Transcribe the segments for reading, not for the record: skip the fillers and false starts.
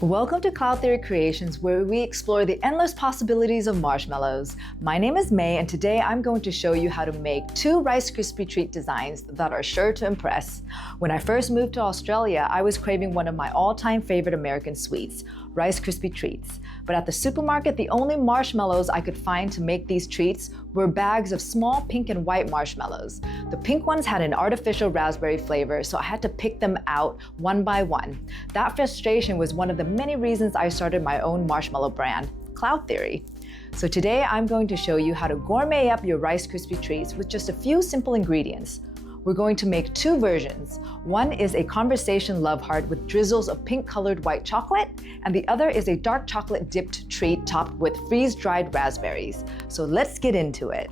Welcome to Cloud Theory Creations, where we explore the endless possibilities of marshmallows. My name is May, and today I'm going to show you how to make 2 Rice Krispy Treat designs that are sure to impress. When I first moved to Australia, I was craving one of my all-time favorite American sweets, Rice Krispy Treats. But at the supermarket, the only marshmallows I could find to make these treats were bags of small pink and white marshmallows. The pink ones had an artificial raspberry flavor, so I had to pick them out one by one. That frustration was one of the many reasons I started my own marshmallow brand, Cloud Theory. So today I'm going to show you how to gourmet up your Rice Krispy Treats with just a few simple ingredients. We're going to make 2 versions. One is a conversation love heart with drizzles of pink-colored white chocolate, and the other is a dark chocolate dipped treat topped with freeze-dried raspberries. So let's get into it.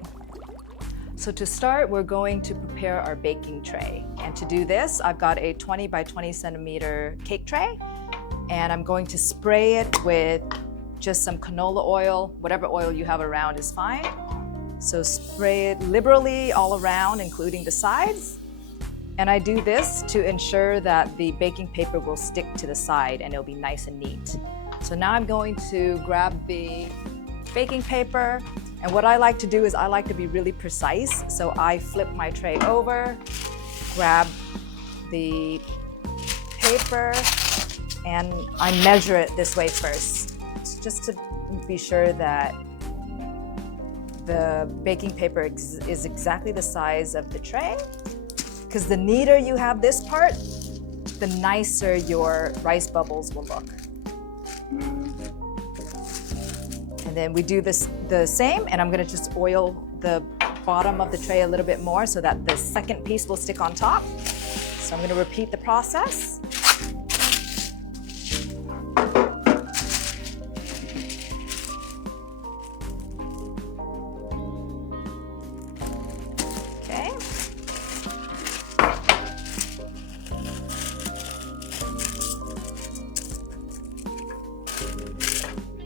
So to start, we're going to prepare our baking tray. And to do this, I've got a 20 by 20 centimeter cake tray, and I'm going to spray it with just some canola oil. Whatever oil you have around is fine. So spray it liberally all around, including the sides. And I do this to ensure that the baking paper will stick to the side and it'll be nice and neat. So now I'm going to grab the baking paper. And what I like to do is I like to be really precise. So I flip my tray over, grab the paper, and I measure it this way first, just to be sure that the baking paper is exactly the size of the tray, because the neater you have this part, the nicer your rice bubbles will look. And then we do this the same, and I'm going to just oil the bottom of the tray a little bit more so that the second piece will stick on top. So I'm going to repeat the process.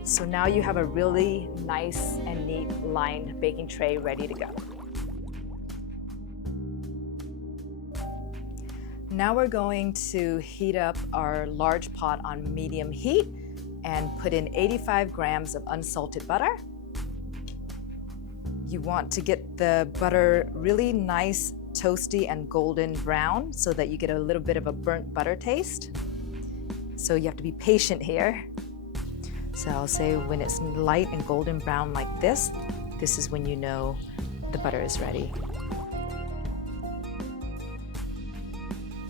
So now you have a really nice and neat lined baking tray ready to go. Now we're going to heat up our large pot on medium heat and put in 85 grams of unsalted butter. You want to get the butter really nice, toasty and golden brown so that you get a little bit of a burnt butter taste. So you have to be patient here. So I'll say when it's light and golden brown like this is when you know the butter is ready.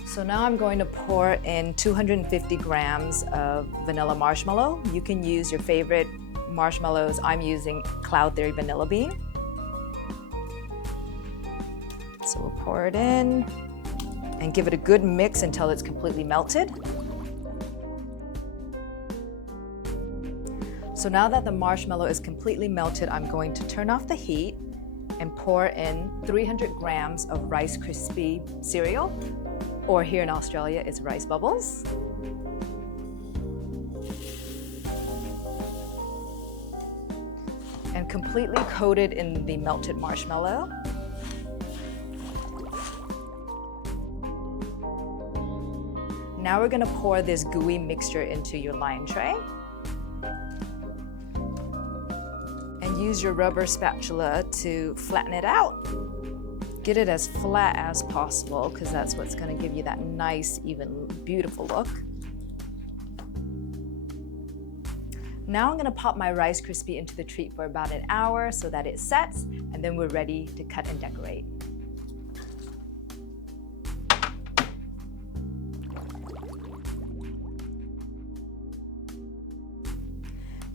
So now I'm going to pour in 250 grams of vanilla marshmallow. You can use your favorite marshmallows. I'm using Cloud Theory Vanilla Bean. So we'll pour it in and give it a good mix until it's completely melted. So now that the marshmallow is completely melted, I'm going to turn off the heat and pour in 300 grams of Rice Krispie cereal, or here in Australia, it's rice bubbles. And completely coat it in the melted marshmallow. Now we're gonna pour this gooey mixture into your line tray. And use your rubber spatula to flatten it out. Get it as flat as possible, because that's what's going to give you that nice, even, beautiful look. Now I'm going to pop my Rice Krispie into the treat for about an hour so that it sets, and then we're ready to cut and decorate.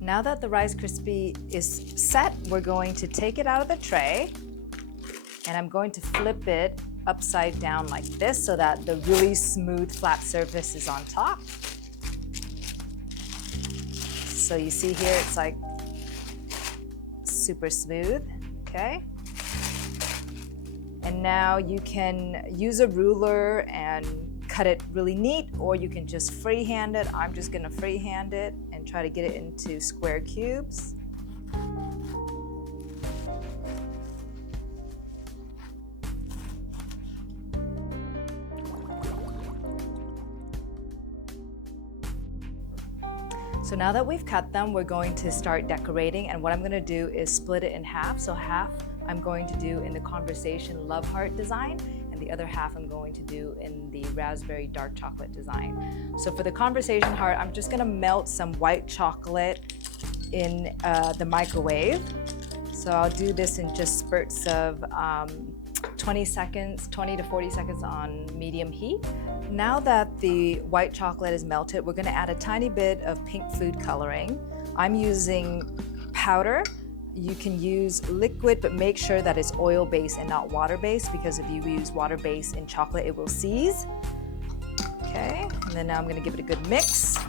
Now that the Rice Krispie is set, we're going to take it out of the tray, and I'm going to flip it upside down like this so that the really smooth, flat surface is on top. So you see here, it's like super smooth, okay? And now you can use a ruler and cut it really neat, or you can just freehand it. I'm just gonna freehand it and try to get it into square cubes. So now that we've cut them, we're going to start decorating, and what I'm going to do is split it in half. So half I'm going to do in the Conversation Love Heart design, and the other half I'm going to do in the Raspberry Dark Chocolate design. So for the Conversation Heart, I'm just going to melt some white chocolate in the microwave. So I'll do this in just spurts of 20 to 40 seconds on medium heat. Now that the white chocolate is melted, we're going to add a tiny bit of pink food coloring. I'm using powder. You can use liquid, but make sure that it's oil-based and not water-based, because if you use water-based in chocolate, it will seize. Okay, and then now I'm going to give it a good mix.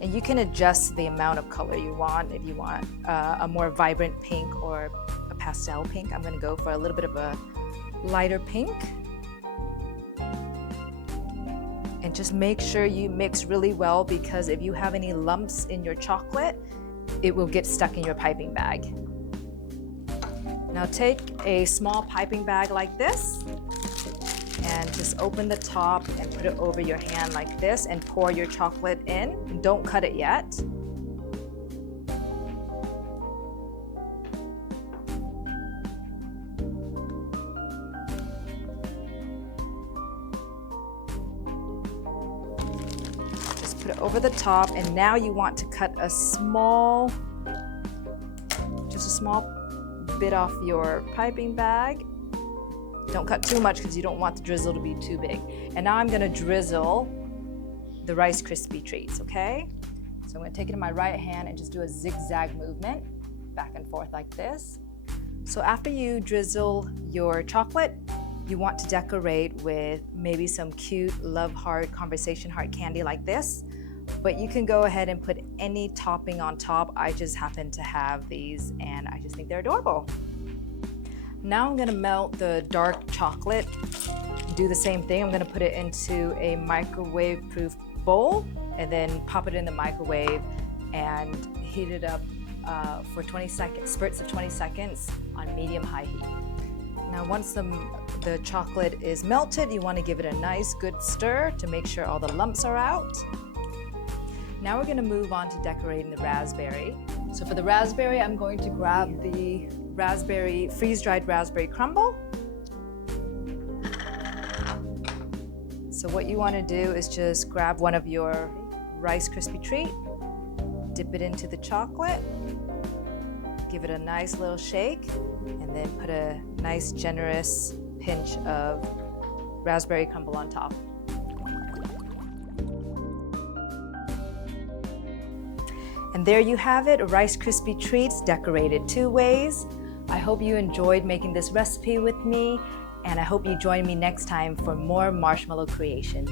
And you can adjust the amount of color you want. If you want a more vibrant pink or a pastel pink, I'm going to go for a little bit of a lighter pink. And just make sure you mix really well, because if you have any lumps in your chocolate, it will get stuck in your piping bag. Now take a small piping bag like this and just open the top and put it over your hand like this and pour your chocolate in. And don't cut it yet. Just put it over the top, and now you want to cut a small bit off your piping bag. Don't cut too much because you don't want the drizzle to be too big. And now I'm gonna drizzle the Rice Krispy Treats, okay? So I'm gonna take it in my right hand and just do a zigzag movement back and forth like this. So after you drizzle your chocolate, you want to decorate with maybe some cute love heart, conversation heart candy like this. But you can go ahead and put any topping on top. I just happen to have these and I just think they're adorable. Now I'm gonna melt the dark chocolate. Do the same thing. I'm gonna put it into a microwave-proof bowl and then pop it in the microwave and heat it up for 20 seconds, spurts of 20 seconds on medium-high heat. Now once the chocolate is melted, you wanna give it a nice good stir to make sure all the lumps are out. Now we're gonna move on to decorating the raspberry. So for the raspberry, I'm going to grab the freeze-dried raspberry crumble. So what you want to do is just grab one of your Rice Krispy Treat, dip it into the chocolate, give it a nice little shake, and then put a nice generous pinch of raspberry crumble on top. And there you have it, Rice Krispy Treats decorated 2 ways. I hope you enjoyed making this recipe with me, and I hope you join me next time for more marshmallow creations.